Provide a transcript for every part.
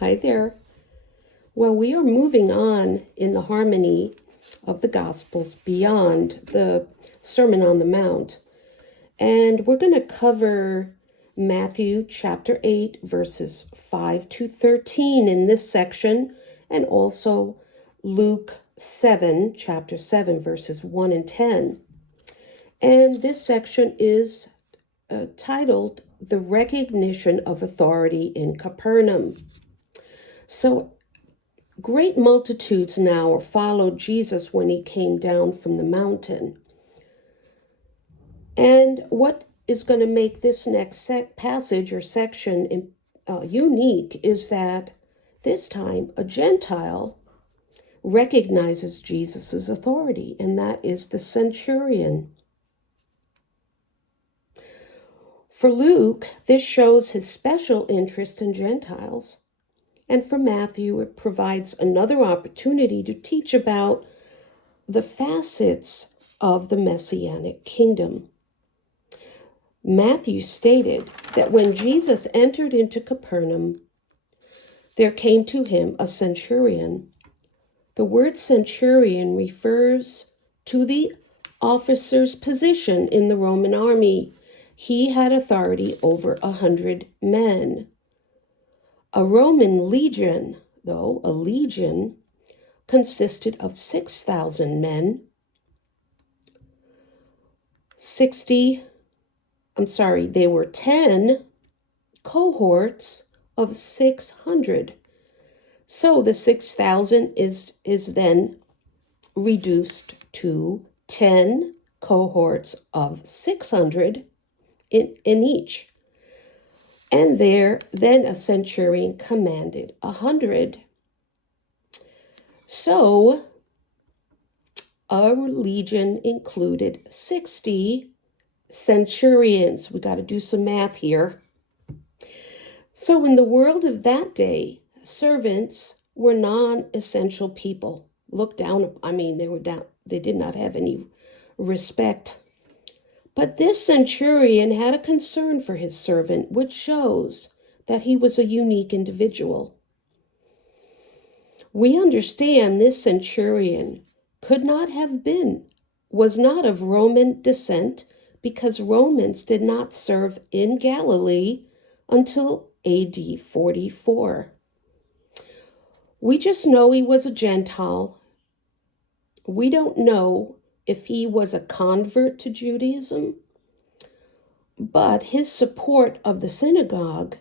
Hi there. Well, we are moving on in the harmony of the Gospels beyond the Sermon on the Mount. And we're going to cover Matthew chapter 8, verses 5 to 13 in this section, and also Luke 7, chapter 7, verses 1 and 10. And this section is titled The Recognition of Authority in Capernaum. So, great multitudes now followed Jesus when he came down from the mountain. And what is going to make this next passage or section unique is that this time a Gentile recognizes Jesus' authority, and that is the centurion. For Luke, this shows his special interest in Gentiles. And for Matthew, it provides another opportunity to teach about the facets of the Messianic kingdom. Matthew stated that when Jesus entered into Capernaum, there came to him a centurion. The word centurion refers to the officer's position in the Roman army. He had authority over 100 men. A Roman legion, though, a legion consisted of 6,000 men. There were 10 cohorts of 600. So the 6,000 is then reduced to 10 cohorts of 600 in each. And there, then a centurion commanded 100. So, our legion included 60 centurions. We got to do some math here. So, in the world of that day, servants were non-essential people. Looked down, they did not have any respect. But this centurion had a concern for his servant, which shows that he was a unique individual. We understand this centurion was not of Roman descent, because Romans did not serve in Galilee until AD 44. We just know he was a Gentile. We don't know if he was a convert to Judaism, but his support of the synagogue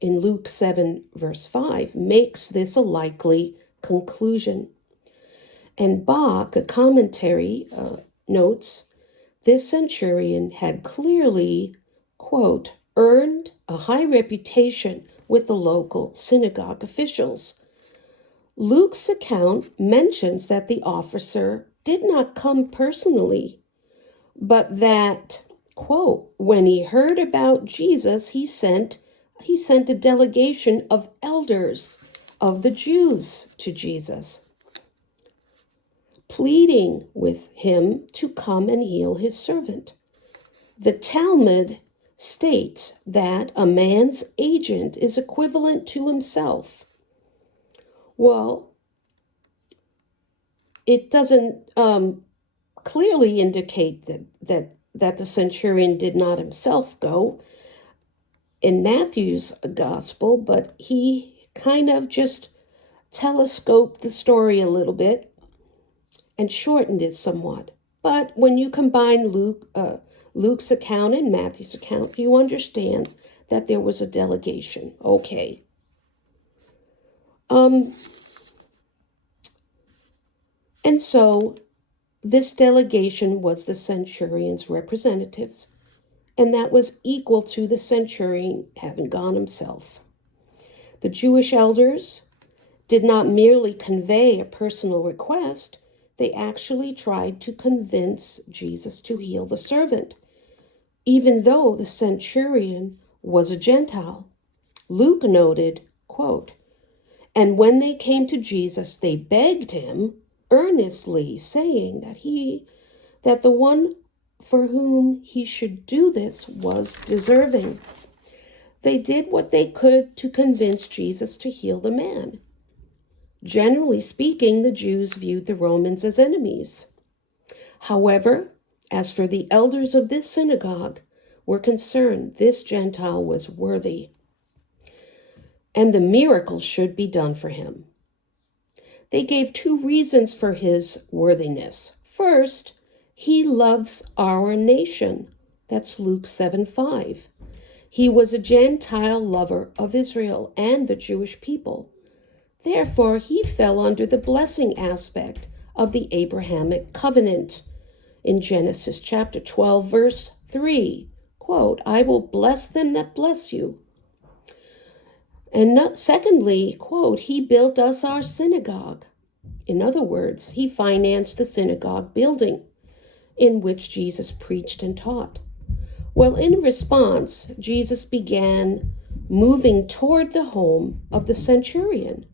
in Luke 7, verse 5, makes this a likely conclusion. And Bach, a commentary, notes, this centurion had clearly, quote, earned a high reputation with the local synagogue officials. Luke's account mentions that the officer did not come personally, but that, quote, when he heard about Jesus, he sent a delegation of elders of the Jews to Jesus, pleading with him to come and heal his servant. The Talmud states that a man's agent is equivalent to himself. Well, it doesn't clearly indicate that the centurion did not himself go in Matthew's gospel, but he kind of just telescoped the story a little bit and shortened it somewhat. But when you combine Luke's account and Matthew's account, you understand that there was a delegation. Okay. And so this delegation was the centurion's representatives, and that was equal to the centurion having gone himself. The Jewish elders did not merely convey a personal request, they actually tried to convince Jesus to heal the servant, even though the centurion was a Gentile. Luke noted, quote, and when they came to Jesus, they begged him earnestly, saying that the one for whom he should do this was deserving. they did what they could to convince Jesus to heal the man. Generally speaking, the Jews viewed the Romans as enemies. However, as for the elders of this synagogue, were concerned this Gentile was worthy, and the miracle should be done for him. They gave two reasons for his worthiness. First, he loves our nation. That's Luke 7:5. He was a Gentile lover of Israel and the Jewish people. Therefore, he fell under the blessing aspect of the Abrahamic covenant. In Genesis chapter 12, verse 3, quote, I will bless them that bless you. And secondly, quote, he built us our synagogue. In other words, he financed the synagogue building in which Jesus preached and taught. Well, in response, Jesus began moving toward the home of the centurion.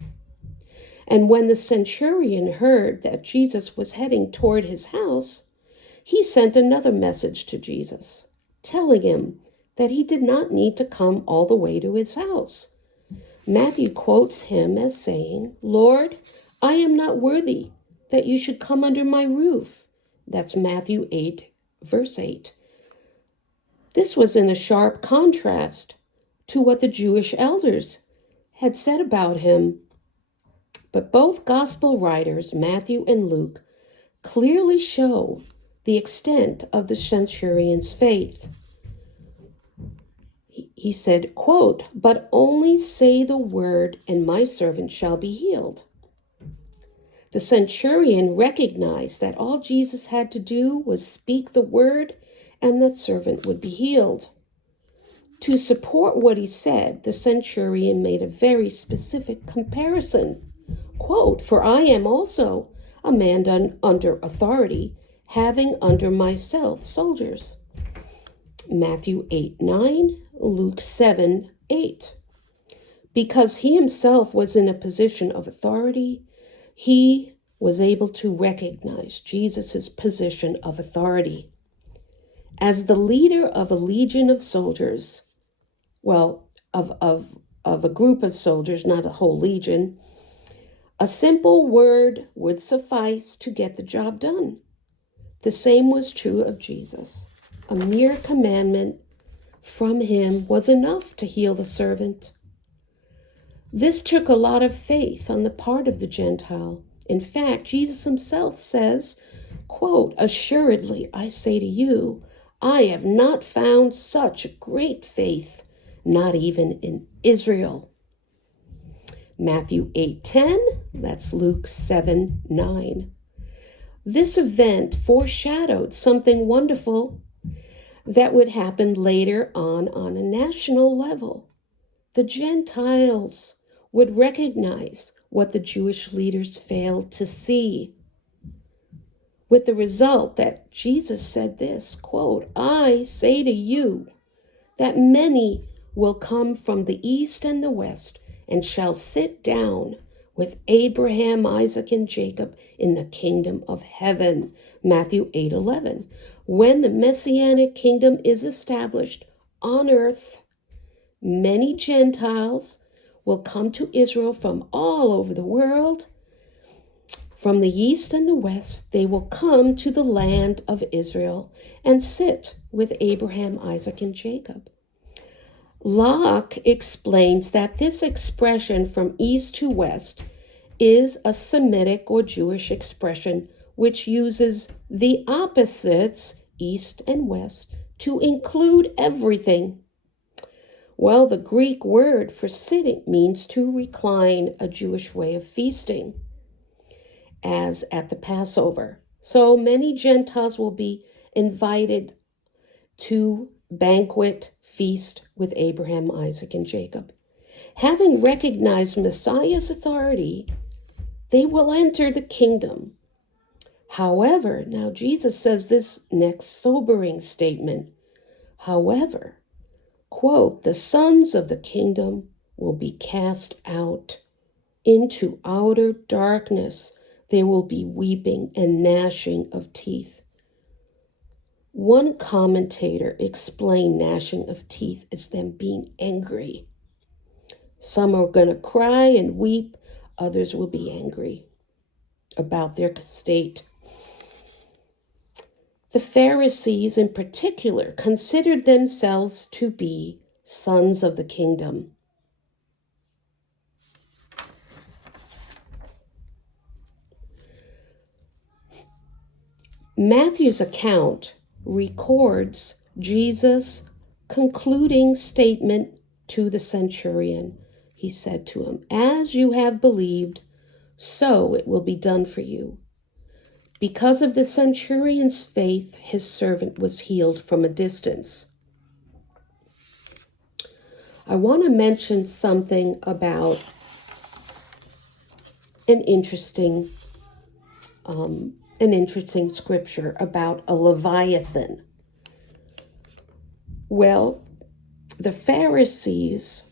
And when the centurion heard that Jesus was heading toward his house, he sent another message to Jesus, telling him that he did not need to come all the way to his house. Matthew quotes him as saying, Lord, I am not worthy that you should come under my roof. That's Matthew 8, verse 8. This was in a sharp contrast to what the Jewish elders had said about him. But both gospel writers, Matthew and Luke, clearly show the extent of the centurion's faith. He said, quote, but only say the word and my servant shall be healed. The centurion recognized that all Jesus had to do was speak the word and that servant would be healed. To support what he said, the centurion made a very specific comparison. Quote, for I am also a man under authority, having under myself soldiers. Matthew 8:9, Luke 7:8. Because he himself was in a position of authority, he was able to recognize Jesus' position of authority. As the leader of a legion of soldiers, of a group of soldiers, not a whole legion, a simple word would suffice to get the job done. The same was true of Jesus. A mere commandment from him was enough to heal the servant. This took a lot of faith on the part of the Gentile. In fact, Jesus himself says, quote, assuredly, I say to you, I have not found such great faith, not even in Israel. Matthew 8:10, that's Luke 7:9. This event foreshadowed something wonderful that would happen later on a national level. The Gentiles would recognize what the Jewish leaders failed to see, with the result that Jesus said this, quote, I say to you that many will come from the east and the west and shall sit down with Abraham, Isaac, and Jacob in the kingdom of heaven. Matthew 8:11. When the Messianic kingdom is established on earth, many Gentiles will come to Israel from all over the world. From the east and the west, they will come to the land of Israel and sit with Abraham, Isaac, and Jacob. Locke explains that this expression from east to west is a Semitic or Jewish expression which uses the opposites, east and west, to include everything. Well, the Greek word for sitting means to recline, a Jewish way of feasting, as at the Passover. So many Gentiles will be invited to banquet feast with Abraham, Isaac, and Jacob. Having recognized Messiah's authority, they will enter the kingdom. However, now Jesus says this next sobering statement. However, quote, the sons of the kingdom will be cast out into outer darkness. There will be weeping and gnashing of teeth. One commentator explained gnashing of teeth as them being angry. Some are going to cry and weep, others will be angry about their state. The Pharisees in particular considered themselves to be sons of the kingdom. Matthew's account records Jesus' concluding statement to the centurion. He said to him, "As you have believed, so it will be done for you." Because of the centurion's faith, his servant was healed from a distance. I want to mention something about an interesting scripture about a Leviathan. Well, the Pharisees,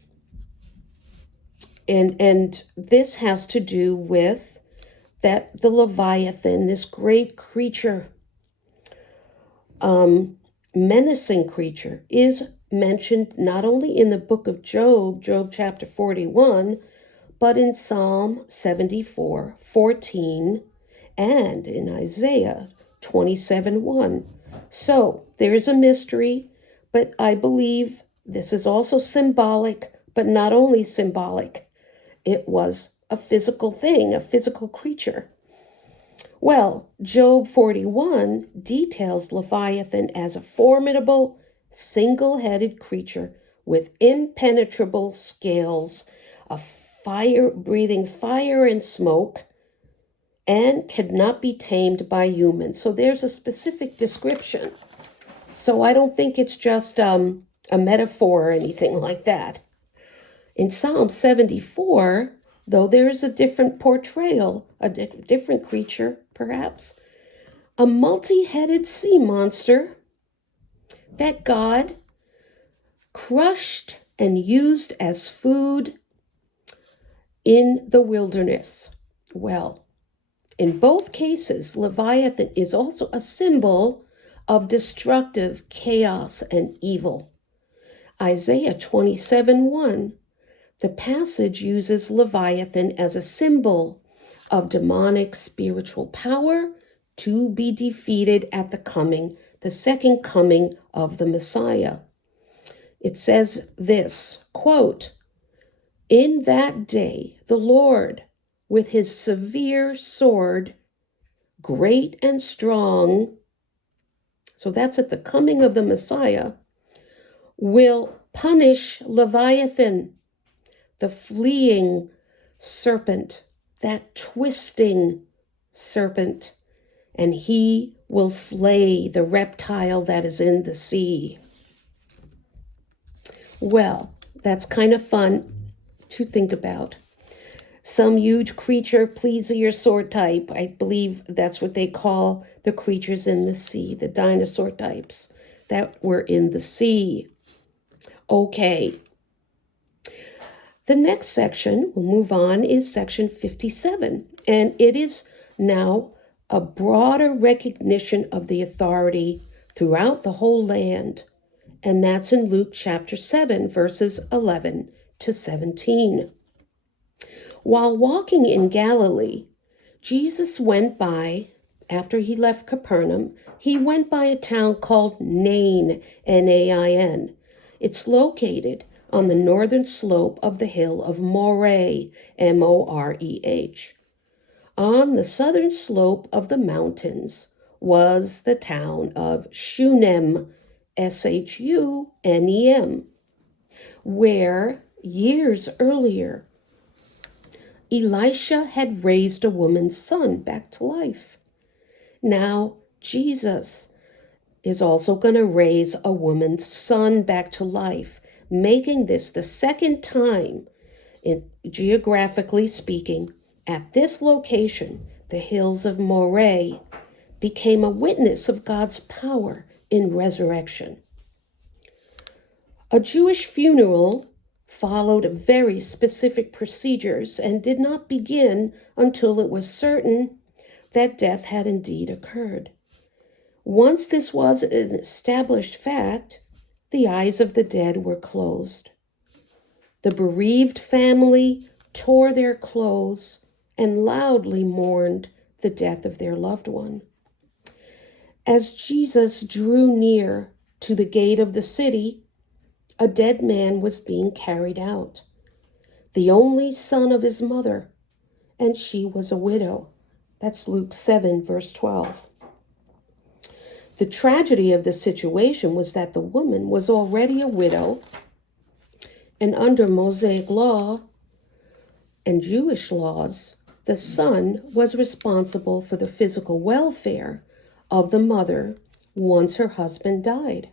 and this has to do with that the Leviathan, this great creature, menacing creature, is mentioned not only in the book of Job chapter 41, but in Psalm 74:14, and in Isaiah 27:1. So there's a mystery, but I believe this is also symbolic, but not only symbolic. It was a physical thing, a physical creature. Well, Job 41 details Leviathan as a formidable, single-headed creature with impenetrable scales, breathing fire and smoke, and cannot be tamed by humans. So there's a specific description. So I don't think it's just a metaphor or anything like that. In Psalm 74, though there is a different portrayal, a different creature, perhaps, a multi-headed sea monster that God crushed and used as food in the wilderness. Well, in both cases, Leviathan is also a symbol of destructive chaos and evil. Isaiah 27:1, the passage uses Leviathan as a symbol of demonic spiritual power to be defeated at the second coming of the Messiah. It says this, quote, "In that day, the Lord, with his severe sword, great and strong," so that's at the coming of the Messiah, "will punish Leviathan, the fleeing serpent, that twisting serpent, and he will slay the reptile that is in the sea." Well, that's kind of fun to think about. Some huge creature, plesiosaur type, I believe that's what they call the creatures in the sea, the dinosaur types that were in the sea. Okay. The next section, we'll move on, is section 57, and it is now a broader recognition of the authority throughout the whole land, and that's in Luke chapter 7, verses 11 to 17. While walking in Galilee, Jesus went by, after he left Capernaum, he went by a town called Nain, Nain. It's located on the northern slope of the hill of Moreh, Moreh. On the southern slope of the mountains was the town of Shunem, Shunem, where years earlier Elisha had raised a woman's son back to life. Now Jesus is also going to raise a woman's son back to life, making this the second time, geographically speaking, at this location, the hills of Moreh became a witness of God's power in resurrection. A Jewish funeral followed very specific procedures and did not begin until it was certain that death had indeed occurred. Once this was an established fact, the eyes of the dead were closed. The bereaved family tore their clothes and loudly mourned the death of their loved one. As Jesus drew near to the gate of the city, a dead man was being carried out, the only son of his mother, and she was a widow. That's Luke 7, verse 12. The tragedy of the situation was that the woman was already a widow, and under Mosaic law and Jewish laws, the son was responsible for the physical welfare of the mother once her husband died.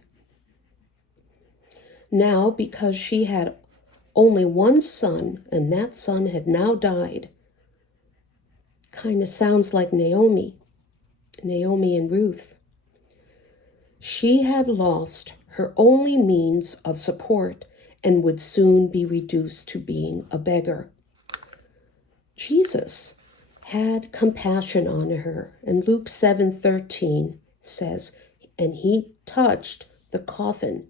Now, because she had only one son, and that son had now died, kind of sounds like Naomi and Ruth. She had lost her only means of support and would soon be reduced to being a beggar. Jesus had compassion on her, and Luke 7:13 says, and he touched the coffin.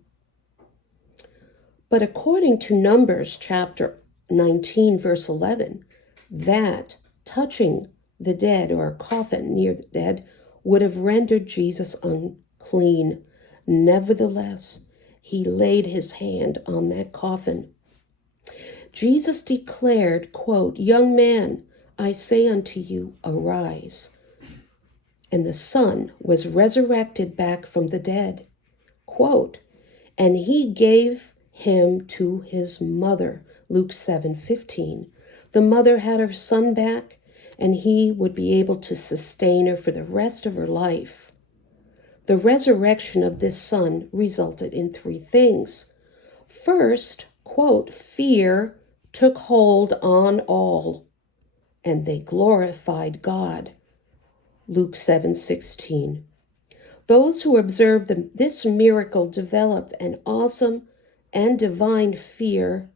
But according to Numbers chapter 19, verse 11, that touching the dead or a coffin near the dead would have rendered Jesus unclean. Nevertheless, he laid his hand on that coffin. Jesus declared, quote, "Young man, I say unto you, arise." And the son was resurrected back from the dead. Quote, and he gave him to his mother, Luke 7:15. The mother had her son back, and he would be able to sustain her for the rest of her life. The resurrection of this son resulted in three things. First, quote, fear took hold on all, and they glorified God. Luke 7:16. Those who observed this miracle developed an awesome and divine fear,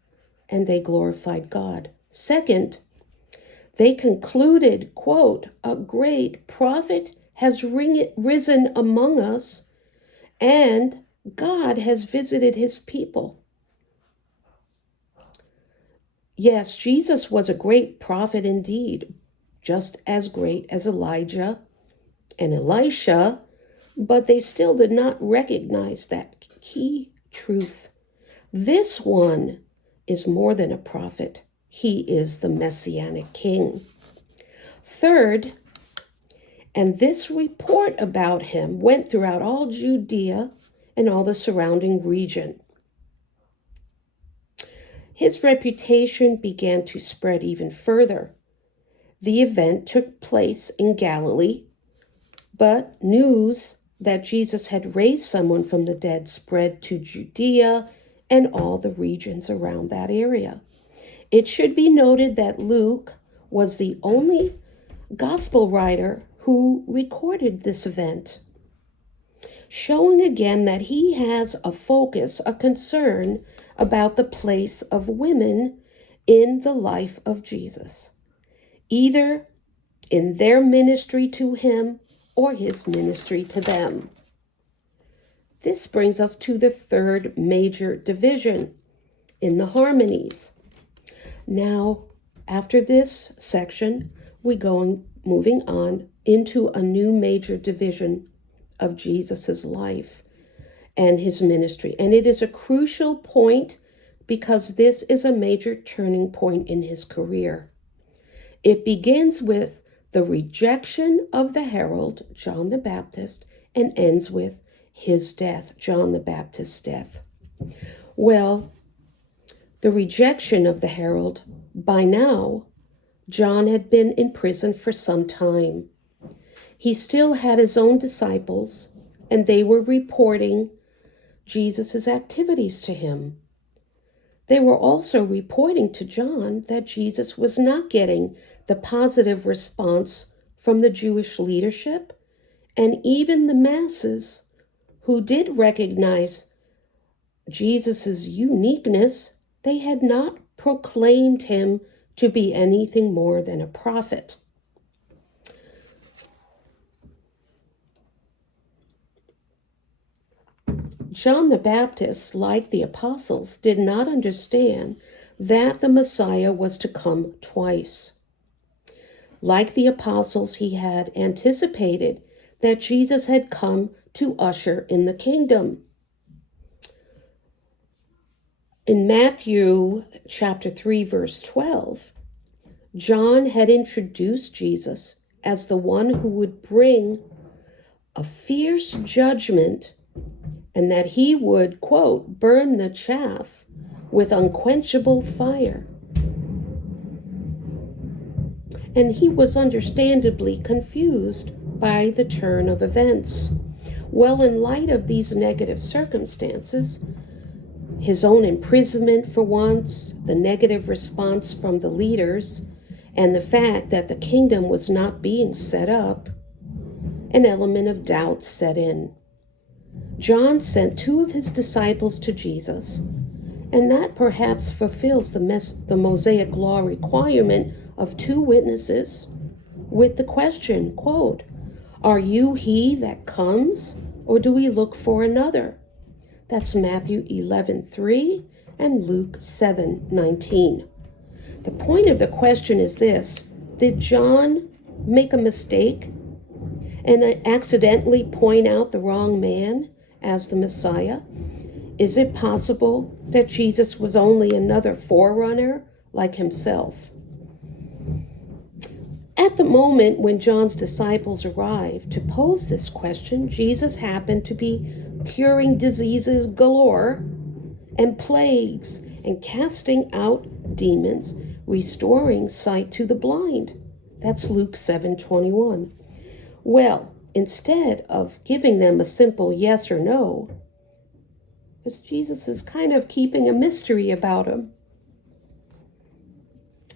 and they glorified God. Second, they concluded, quote, a great prophet has risen among us, and God has visited his people. Yes, Jesus was a great prophet indeed, just as great as Elijah and Elisha, but they still did not recognize that key truth. This one is more than a prophet. He is the Messianic King. Third, and this report about him went throughout all Judea and all the surrounding region. His reputation began to spread even further. The event took place in Galilee, but news that Jesus had raised someone from the dead spread to Judea and all the regions around that area. It should be noted that Luke was the only gospel writer who recorded this event, showing again that he has a focus, a concern about the place of women in the life of Jesus, either in their ministry to him or his ministry to them. This brings us to the third major division in the harmonies. Now, after this section, moving on into a new major division of Jesus's life and his ministry. And it is a crucial point because this is a major turning point in his career. It begins with the rejection of the herald, John the Baptist, and ends with his death, John the Baptist's death. Well, the rejection of the herald, by now, John had been in prison for some time. He still had his own disciples, and they were reporting Jesus' activities to him. They were also reporting to John that Jesus was not getting the positive response from the Jewish leadership and even the masses who did recognize Jesus' uniqueness. They had not proclaimed him to be anything more than a prophet. John the Baptist, like the apostles, did not understand that the Messiah was to come twice. Like the apostles, he had anticipated that Jesus had come to usher in the kingdom. In Matthew chapter 3, verse 12, John had introduced Jesus as the one who would bring a fierce judgment, and that he would, quote, burn the chaff with unquenchable fire. And he was understandably confused by the turn of events. Well, in light of these negative circumstances, his own imprisonment for once, the negative response from the leaders, and the fact that the kingdom was not being set up, an element of doubt set in. John sent 2 of his disciples to Jesus, and that perhaps fulfills the Mosaic law requirement of 2 witnesses with the question, quote, "Are you he that comes, or do we look for another?" That's Matthew 11:3 and Luke 7:19. The point of the question is this: did John make a mistake and accidentally point out the wrong man as the Messiah? Is it possible that Jesus was only another forerunner like himself? At the moment when John's disciples arrived to pose this question, Jesus happened to be curing diseases galore and plagues and casting out demons, restoring sight to the blind. That's Luke 7:21. Well, instead of giving them a simple yes or no, because Jesus is kind of keeping a mystery about him,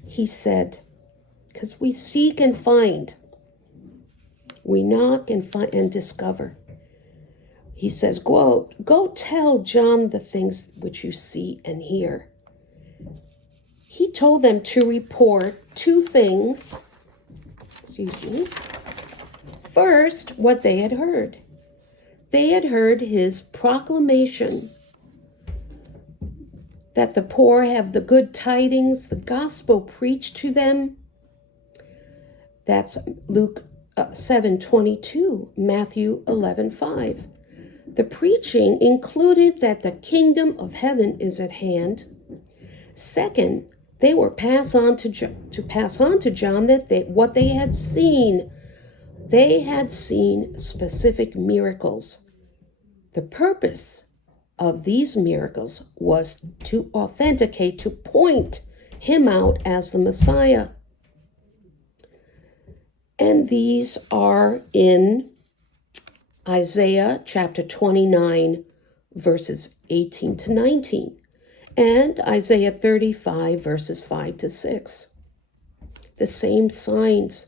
he said, because we seek and find, we knock and find and discover. He says, go tell John the things which you see and hear. He told them to report 2 things. First, what they had heard. They had heard his proclamation that the poor have the good tidings, the gospel preached to them. That's Luke 7:22, Matthew 11:5. The preaching included that the kingdom of heaven is at hand. Second, they were pass on to John that what they had seen. They had seen specific miracles. The purpose of these miracles was to authenticate, to point him out as the Messiah. And these are in Isaiah chapter 29, verses 18 to 19, and Isaiah 35, verses 5 to 6. The same signs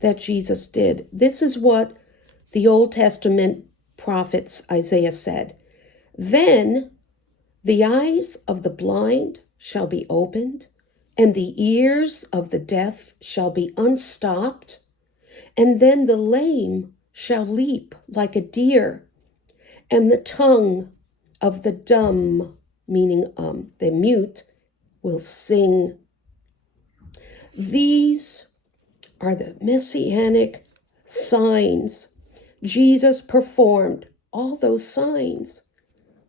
that Jesus did. This is what the Old Testament prophets Isaiah said. Then the eyes of the blind shall be opened, and the ears of the deaf shall be unstopped, and then the lame shall leap like a deer, and the tongue of the dumb, meaning the mute, will sing. These are the messianic signs. Jesus performed all those signs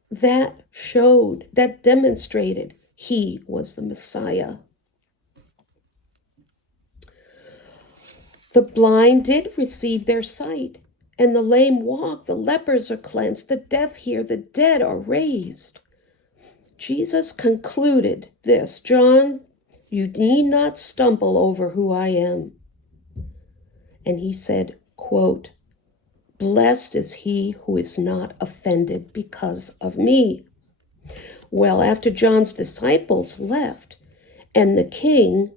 that showed, that demonstrated he was the Messiah. The blind did receive their sight, and the lame walk, the lepers are cleansed, the deaf hear, the dead are raised. Jesus concluded this, John, you need not stumble over who I am. And he said, quote, blessed is he who is not offended because of me. Well, after John's disciples left, and the king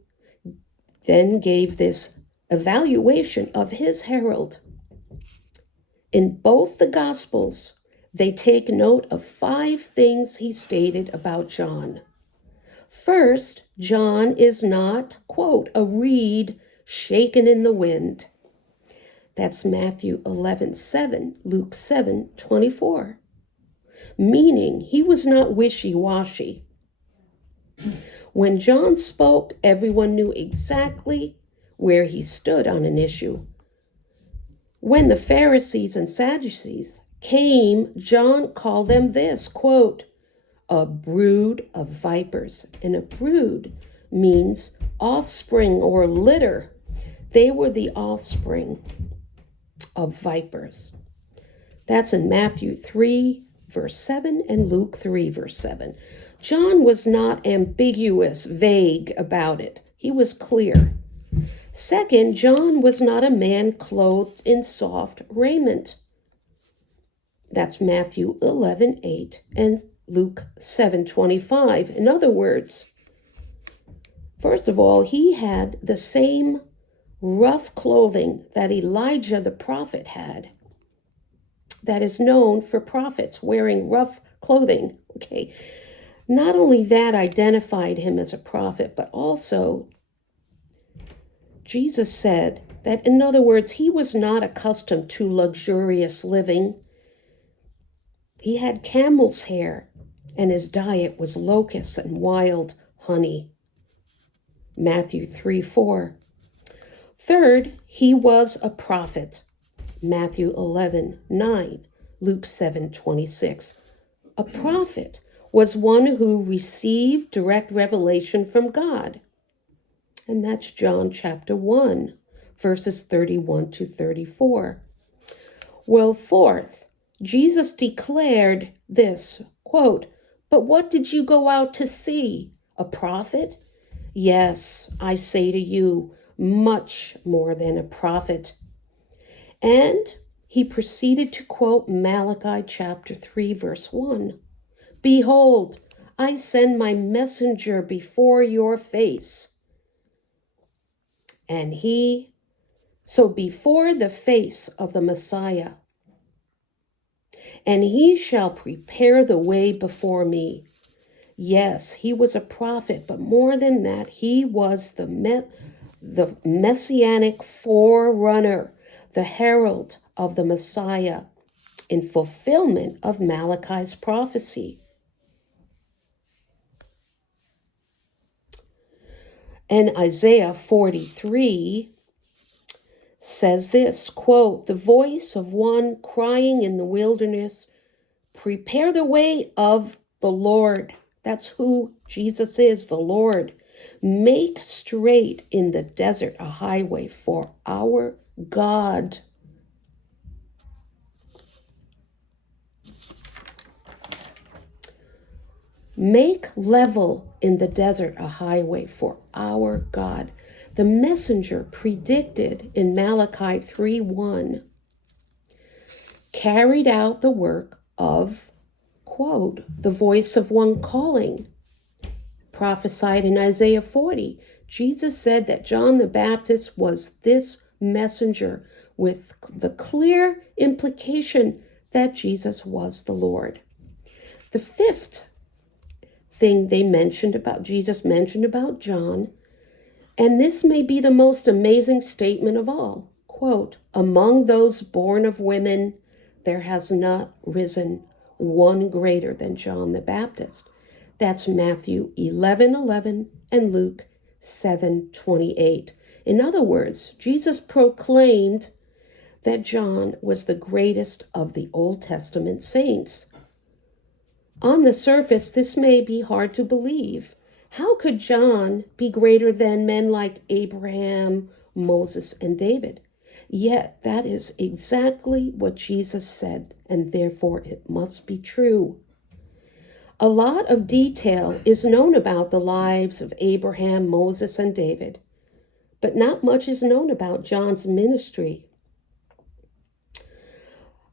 then gave this evaluation of his herald. In both the Gospels, they take note of 5 things he stated about John. First, John is not, quote, a reed shaken in the wind. That's Matthew 11:7, Luke 7:24. meaning he was not wishy-washy. When John spoke, everyone knew exactly where he stood on an issue. When the Pharisees and Sadducees came, John called them this, quote, a brood of vipers. And a brood means offspring or litter. They were the offspring of vipers. That's in Matthew 3, verse 7, and Luke 3, verse 7. John was not ambiguous, vague about it. He was clear. Second, John was not a man clothed in soft raiment. That's Matthew 11:8 and Luke 7:25. In other words, first of all, he had the same rough clothing that Elijah the prophet had. That is known for prophets wearing rough clothing. Okay. Not only that identified him as a prophet, but also Jesus said that, in other words, he was not accustomed to luxurious living. He had camel's hair, and his diet was locusts and wild honey. Matthew 3:4. Third, he was a prophet. Matthew 11:9, Luke 7:26. A prophet was one who received direct revelation from God. And that's John chapter 1, verses 31 to 34. Well, fourth, Jesus declared this, quote, but what did you go out to see? A prophet? Yes, I say to you, much more than a prophet. And he proceeded to quote Malachi chapter 3, verse 1. Behold, I send my messenger before your face. And so before the face of the Messiah, and he shall prepare the way before me. Yes, he was a prophet, but more than that, he was the messianic forerunner, the herald of the Messiah in fulfillment of Malachi's prophecy. And Isaiah 43 says this, quote, the voice of one crying in the wilderness, prepare the way of the Lord. That's who Jesus is, the Lord. Make straight in the desert a highway for our God. Make level in the desert a highway for our God. The messenger predicted in Malachi 3:1 carried out the work of, quote, the voice of one calling, prophesied in Isaiah 40. Jesus said that John the Baptist was this messenger with the clear implication that Jesus was the Lord. The fifth thing Jesus mentioned about John, and this may be the most amazing statement of all, quote, among those born of women, there has not risen one greater than John the Baptist. That's Matthew 11:11 and Luke 7:28. In other words, Jesus proclaimed that John was the greatest of the Old Testament saints. On the surface, this may be hard to believe. How could John be greater than men like Abraham, Moses, and David? Yet that is exactly what Jesus said, and therefore it must be true. A lot of detail is known about the lives of Abraham, Moses, and David, but not much is known about John's ministry.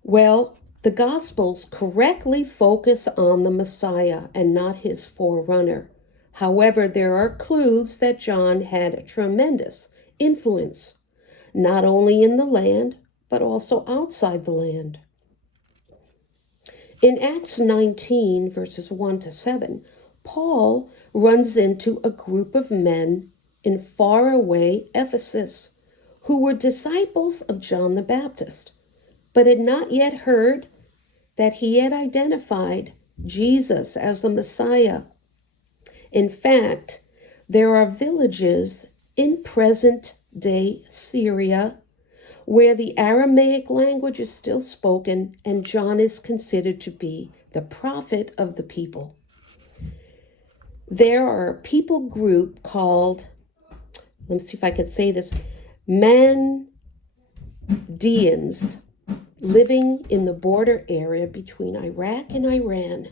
Well, the Gospels correctly focus on the Messiah and not his forerunner. However, there are clues that John had a tremendous influence, not only in the land, but also outside the land. In Acts 19, verses 1 to 7, Paul runs into a group of men in faraway Ephesus who were disciples of John the Baptist, but had not yet heard that he had identified Jesus as the Messiah. In fact, there are villages in present-day Syria where the Aramaic language is still spoken, and John is considered to be the prophet of the people. There are a people group called, let me see if I can say this, Mandeans, living in the border area between Iraq and Iran.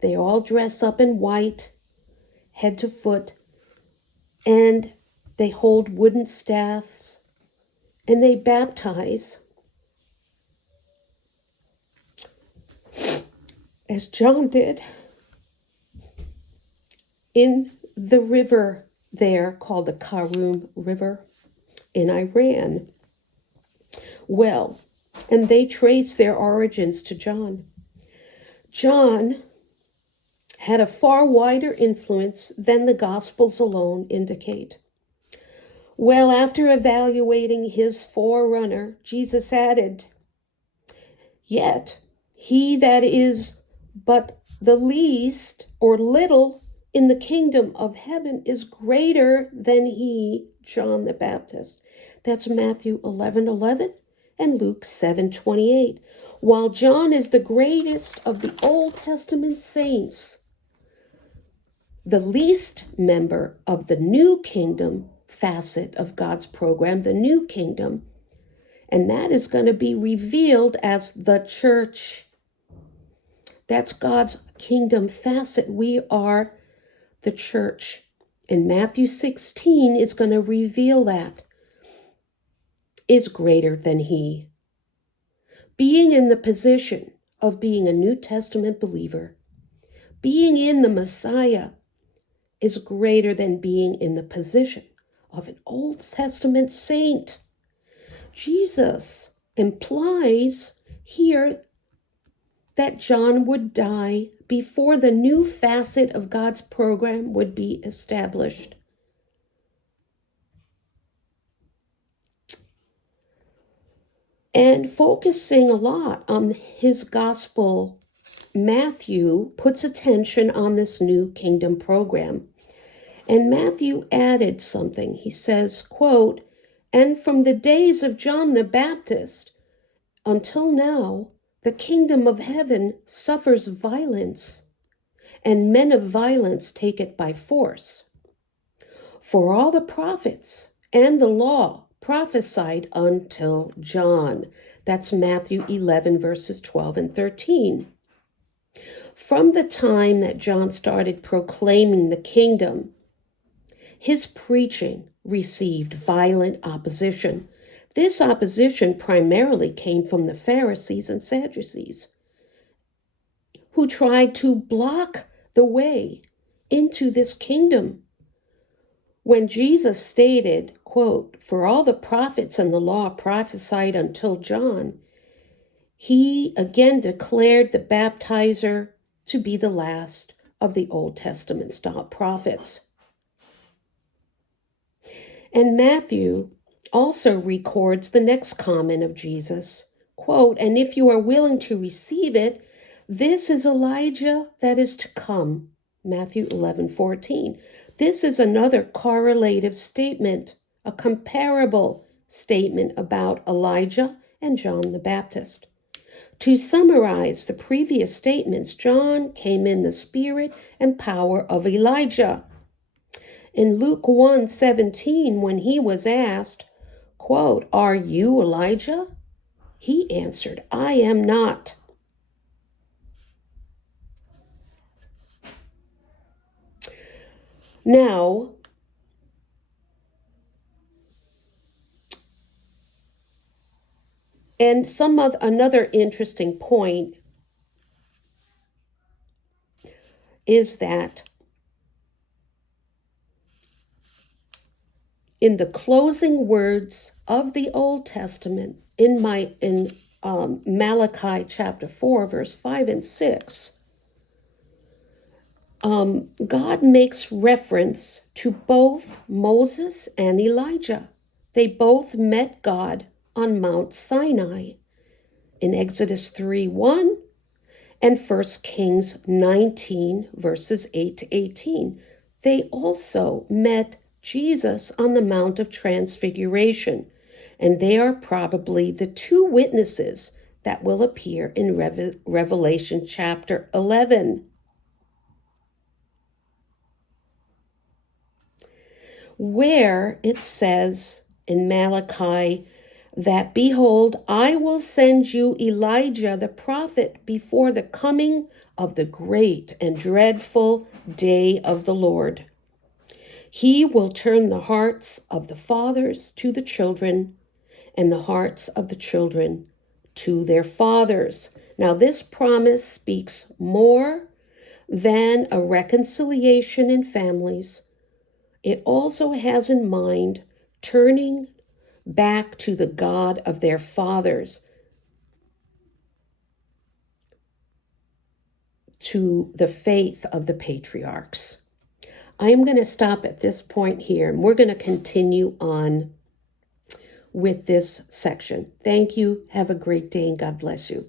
They all dress up in white, head to foot, and they hold wooden staffs, and they baptize as John did in the river there called the Karun River in Iran. Well, and they trace their origins to John. John had a far wider influence than the Gospels alone indicate. Well, after evaluating his forerunner, Jesus added, "Yet he that is but the least or little in the kingdom of heaven is greater than he," John the Baptist. That's Matthew 11:11 and Luke 7:28. While John is the greatest of the Old Testament saints, the least member of the new kingdom facet of God's program, the new kingdom, and that is going to be revealed as the church. That's God's kingdom facet. We are the church. And Matthew 16 is going to reveal that. Is greater than he. Being in the position of being a New Testament believer, being in the Messiah, is greater than being in the position of an Old Testament saint. Jesus implies here that John would die before the new facet of God's program would be established. And focusing a lot on his gospel, Matthew puts attention on this new kingdom program. And Matthew added something. He says, quote, "And from the days of John the Baptist until now, the kingdom of heaven suffers violence, and men of violence take it by force. For all the prophets and the law prophesied until John." That's Matthew 11, verses 12 and 13. From the time that John started proclaiming the kingdom, his preaching received violent opposition. This opposition primarily came from the Pharisees and Sadducees, who tried to block the way into this kingdom. When Jesus stated, quote, "For all the prophets and the law prophesied until John," he again declared the baptizer to be the last of the Old Testament style prophets. And Matthew also records the next comment of Jesus, quote, "And if you are willing to receive it, this is Elijah that is to come." Matthew 11:14. This is another correlative statement, a comparable statement about Elijah and John the Baptist. To summarize the previous statements, John came in the spirit and power of Elijah. In Luke 1:17, when he was asked, quote, "Are you Elijah?" he answered, "I am not." Now, and another interesting point is that in the closing words of the Old Testament, in Malachi chapter 4, verse 5 and 6, God makes reference to both Moses and Elijah. They both met God on Mount Sinai. In Exodus 3:1 and 1 Kings 19, verses 8 to 18. They also met Jesus on the Mount of Transfiguration, and they are probably the two witnesses that will appear in Revelation chapter 11. Where it says in Malachi that, behold, I will send you Elijah the prophet before the coming of the great and dreadful day of the Lord. He will turn the hearts of the fathers to the children, and the hearts of the children to their fathers. Now, this promise speaks more than a reconciliation in families. It also has in mind turning back to the God of their fathers, to the faith of the patriarchs. I'm going to stop at this point here, and we're going to continue on with this section. Thank you. Have a great day, and God bless you.